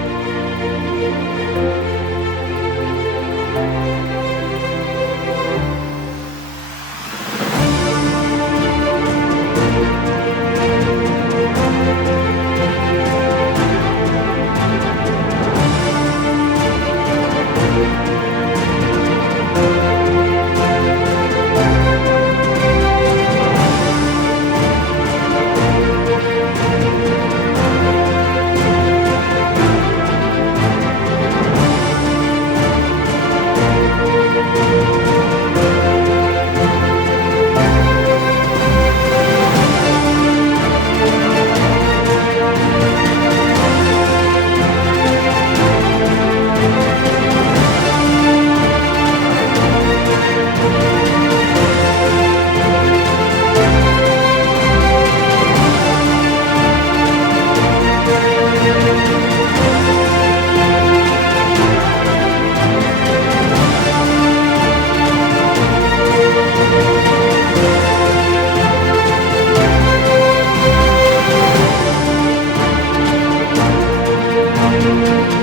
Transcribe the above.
thank you thank you